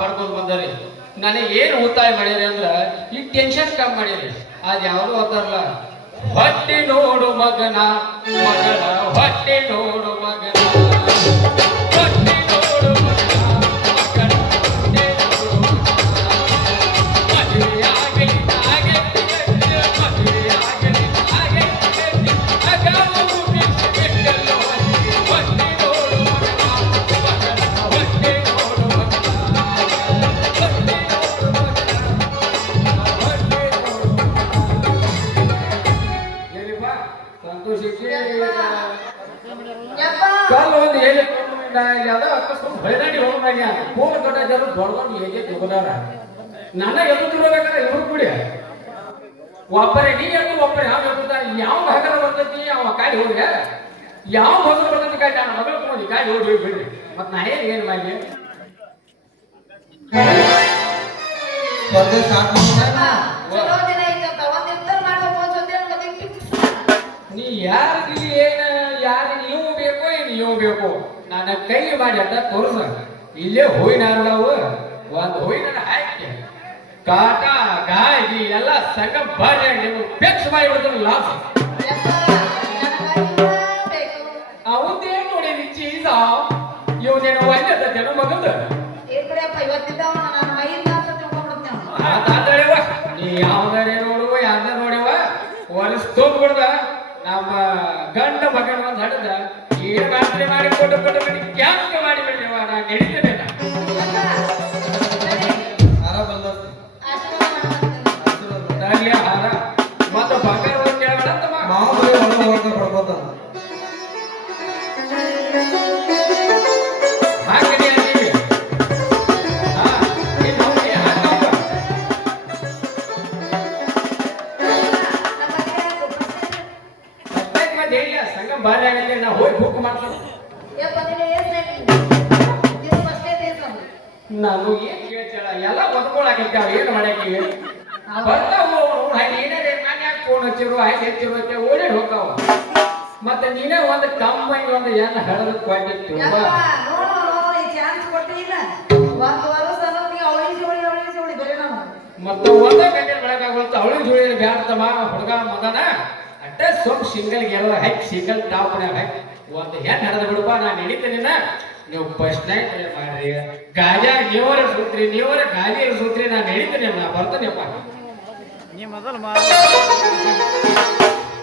ಬರ್ಕೊಂಡು ಬಂದರಿ ನನಗೆ ಏನು ಉಳಿತಾಯ ಮಾಡಿರಿ ಅಂದ್ರ ಈ ಟೆನ್ಷನ್ ಕಮ್ಮಿ ಮಾಡಿರಿ ಅದ್ ಯಾವುದು ಅಂತಾರಲ್ಲ ಹೊಟ್ಟೆ ನೋಡು ಮಗನ ಮಗಳ ಹೊಟ್ಟೆ ನೋಡು ಮಗನ ಹೊಟ್ಟೆ ನೋಡು ಮಗನ ಮಗಳ ಹೊಟ್ಟೆ ನೋಡು ಮದುವೆ ಆಗಲಿ ಆಗಲಿ ಮದುವೆ ಆಗಲಿ ಆಗಲಿ ಅಗಾವು ಬಿಟ್ಟೆಲ್ಲೋ ಹೊಟ್ಟೆ ನೋಡು ಮಗನ ಮಗಳ ಹೊಟ್ಟೆ ನೋಡು ಮಗನ ಹೊಟ್ಟೆ ನೋಡು ಮಗನ ಹೊಟ್ಟೆ ನೋಡು ಸಂತೋಷಕ್ಕೆ ಕಲ್ ಒಂದು ಹೇಳಿ ಯಾವ್ದೋ ಅಕಸ್ಮಾತ್ ಹೊಳೆದಾಡಿ ಹೋಗ್ದಾಗ ಪೂರ್ಣ ದೊಡ್ಡ ಜನ ದೊಡ್ಡದೊಂದು ಹೇಗೆ ತಗೋದಾರ ನನ್ನ ಎದುರುಬೇಕಾದ್ರೆ ಇವ್ರು ಕೂಡಿ ಒಬ್ಬರೇ ನೀ ಎದ್ದು ಒಬ್ಬರೇ ಯಾವ ಎದ್ದ ಯಾವ ಹಗರ ಬರ್ತೈತಿ ಅವ ಕಾಡಿ ಹೋಗ್ಯ ಯಾವ ಹೊಸ ಬರ್ತೈತಿ ಕಾಡಿ ನನ್ನ ಮಗಳು ತಗೊಂಡು ಕಾಡಿ ಹೋಗಿ ಬಿಡ್ರಿ ಮತ್ ನಾ ಏನು ಮಾಡಿ ನೀ ಯಾರಿಗೆ ಏನ ಯಾರು ನೀವು ಬೇಕೋ ಏನು ನೀವು ಬೇಕು ನನ್ನ ಕೈ ಮಾಡಿ ಅಡ್ಡ ತೋರ್ಸ ಇಲ್ಲೇ ಹೂವಿನಾರಳವು ಒಂದು ಹೂವಿನ ಹಾಕಿ ಕಾಟ ಗಾಯಿ ಎಲ್ಲ ಸಂಗ ಬಾರಿ ನೀವು ಫಿಕ್ಸ್ ಮಾಡಿಬಿಡ್ತಾರೆ ಲಾಸ್ ಅವತ್ತೇನು ನೋಡಿ ಚೀಸ ಇವನೇನು ಒಳ್ಳೆದ ಜನ ಮಗದ ನೀ ಯಾವ್ದಾರೆ ನೋಡುವ ಯಾವ್ದಾರ ನೋಡಿವ ಹೊಲಸ್ ತೋಗ್ಬಿಡ್ದ ನಮ್ಮ ಗಂಡ ಮಗನ ಒಂದು ಹಡದ ಏನು ರಾತ್ರಿ ಮಾಡಿ ಕೊಟ್ಟು ಮಾಡಿ ಕ್ಯಾಂಪ್ ಮಾಡಿಬಿಡ್ಲಿವ ನಾನು ನಡೀತೇನೆ ಹಾರ ಮತ್ತ ಬಂಗಾರ ಕೇಳಬೇಡ ಅಂತ ಹಾಗೆ ಸಂಘ ಬಾರಿ ಆಗತ್ತೆ ನಾ ಹೋಗಿ ಬುಕ್ ಮಾಡ್ತಾನೆ ನಾನು ಏನ್ ಕೇಳ್ತಾಳ ಎಲ್ಲ ಬದ್ಕೊಳಕೈತಿ ಅವ್ ಏನ್ ಮಾಡಾಕಿ ಬರ್ತಾವ ಏನಾರ ನಾನು ಯಾಕೆ ಫೋನ್ ಹಚ್ಚಿರು ಹಾಗೆ ಹೆಚ್ಚಿರು ಅಂತ ಓಡಾಡಿ ಹೋಗ್ತಾವ ಮತ್ತೆ ನೀನೇ ಒಂದು ಕಮ್ಮಿ ಒಂದು ಏನ್ ಹಳದ ಕೊಟ್ಟಿತ್ತು ಮತ್ತೆ ಒಂದ ಗಂಟೆ ಬೆಳಗಾಗೋಲ್ತ ಅವಳಿ ಜೋಡಿ ಬ್ಯಾಡ್ತಮ್ಮ ಹುಡುಗ ಮಗನ ಅಟ್ಟೆ ಸ್ವಲ್ಪ ಸಿಂಗಲ್ ಗೆಲ್ಲ ಹಾಕಿ ಸಿಂಗಲ್ ಟಾಪ್ ಹಾಕಿ ಒಂದು ಹೆಣ್ಣು ಹಡದ ಬಿಡಪ್ಪ ನಾನು ಹಿಡಿತೇನೆ ನೀವು ಫಸ್ಟ್ ನೈಟ್ ಮಾಡ್ರಿ ಗಾಜಾ ನೀವರ ಸೂತ್ರಿ ನೀವರ ಗಾಜಿ ಸೂತ್ರಿ ನಾನು ಹಿಡಿತೇನೆ ನಾ ಬರ್ತೇನೆಪ್ಪ ನೀ ಮೊದಲು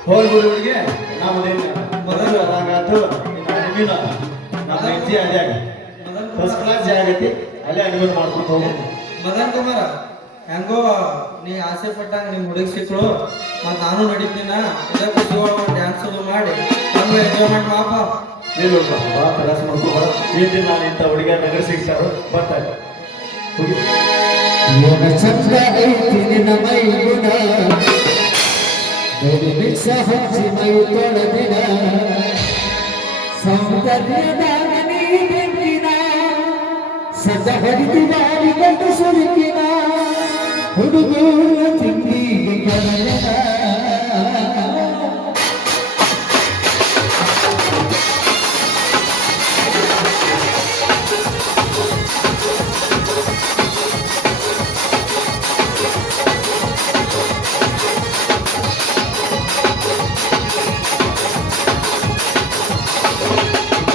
ಹೋಲ್ಗುರಿಗೆ ನಮ್ಮದೇನು ಮೊದಲು ಅದಾಗಾತು ನಮ್ಮ ಹೆಜ್ಜೆ ಅದೇ ಆಗಿ ಫಸ್ಟ್ ಕ್ಲಾಸ್ ಆಗೈತಿ ಅಲ್ಲೇ ಅನುಮತಿ ಮಾಡ್ಕೊಂಡು ಹೋಗ್ಬೋದು ಮದನ್ ಕುಮಾರ ಹೆಂಗೋ ನೀ ಆಸೆ ಪಟ್ಟಂಗ ನಿಮ್ ಹುಡುಗಿ ಸಿಕ್ಕಳು ಮತ್ ನಾನು ನಡೀತೀನ ಇದೇ ಖುಷಿ ಡ್ಯಾನ್ಸ್ ಅದು ಮಾಡಿ ನಮ್ಗೆ ಎಂಜಾಯ್ಮೆಂಟ್ ಮಾಪ ನೀನು ಬಾ ಕೆಲಸ ಮಾಡ್ಕೋ ಈ ದಿನ ನಾನು ಇಂಥ ಹುಡುಗಿಯ ನಗರ ಸಿಗ್ತಾರೋ ಬರ್ತಾರೆ ಚಂದ ಐತಿ ನಿನ್ನ ಮೈಗುಣ ಮಿಕ್ಸ ಹಚ್ಚಿ ಮೈ ತೊಳೆದಿನ ಸೌಂದರ್ಯದಾಗ ನೀ ಬೆಂಕಿನ ಸದ ಹರಿದು ಬಾರಿ ಗಂಟು ಸುರುಕಿನ ಹುಡುಗರು ತಿಂಡಿಗೆ ಕರಗದ